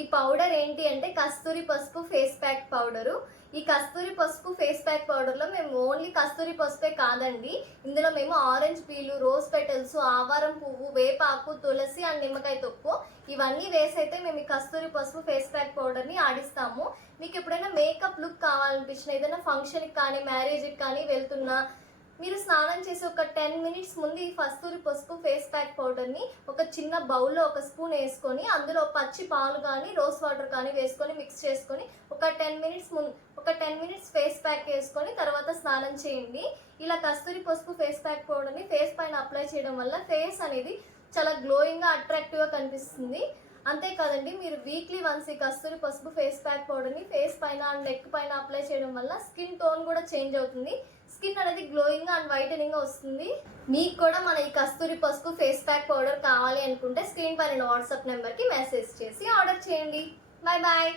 ఈ పౌడర్ ఏంటి అంటే కస్తూరి పసుపు ఫేస్ ప్యాక్ పౌడరు. ఈ కస్తూరి పసుపు ఫేస్ ప్యాక్ పౌడర్లో మేము ఓన్లీ కస్తూరి పసుపే కాదండి, ఇందులో మేము ఆరెంజ్ పీలు, రోజ్ పెటల్స్, ఆవారం పువ్వు, వేపాకు, తులసి అండ్ నిమ్మకాయ తొక్కు ఇవన్నీ వేసి అయితే మేము ఈ కస్తూరి పసుపు ఫేస్ ప్యాక్ పౌడర్ని ఆడిస్తాము. మీకు ఎప్పుడైనా మేకప్ లుక్ కావాలనిపించిన, ఏదైనా ఫంక్షన్కి కానీ మ్యారేజ్కి కానీ వెళ్తున్నా మీరు స్నానం చేసి ఒక 10 మినిట్స్ ముందు ఈ కస్తూరి పసుపు ఫేస్ ప్యాక్ పౌడర్ని ఒక చిన్న బౌల్లో ఒక స్పూన్ వేసుకొని అందులో పచ్చి పాలు కానీ రోజ్ వాటర్ కానీ వేసుకొని మిక్స్ చేసుకొని ఒక 10 మినిట్స్ ఫేస్ ప్యాక్ వేసుకొని తర్వాత స్నానం చేయండి. ఇలా కస్తూరి పసుపు ఫేస్ ప్యాక్ పౌడర్ని ఫేస్ పైన అప్లై చేయడం వల్ల ఫేస్ అనేది చాలా గ్లోయింగ్గా అట్రాక్టివ్గా కనిపిస్తుంది. అంతేకాదండి, మీరు వీక్లీ వన్స్ ఈ కస్తూరి పసుపు ఫేస్ ప్యాక్ పౌడర్ని ఫేస్ పైన అండ్ నెక్ పైన అప్లై చేయడం వల్ల స్కిన్ టోన్ కూడా చేంజ్ అవుతుంది. స్కిన్ అనేది గ్లోయింగ్ అండ్ వైటనింగ్ వస్తుంది. మీకు కూడా మన ఈ కస్తూరి పసుపు ఫేస్ ప్యాక్ పౌడర్ కావాలి అనుకుంటే స్క్రీన్ పైన వాట్సాప్ నెంబర్కి మెసేజ్ చేసి ఆర్డర్ చేయండి. Bye bye.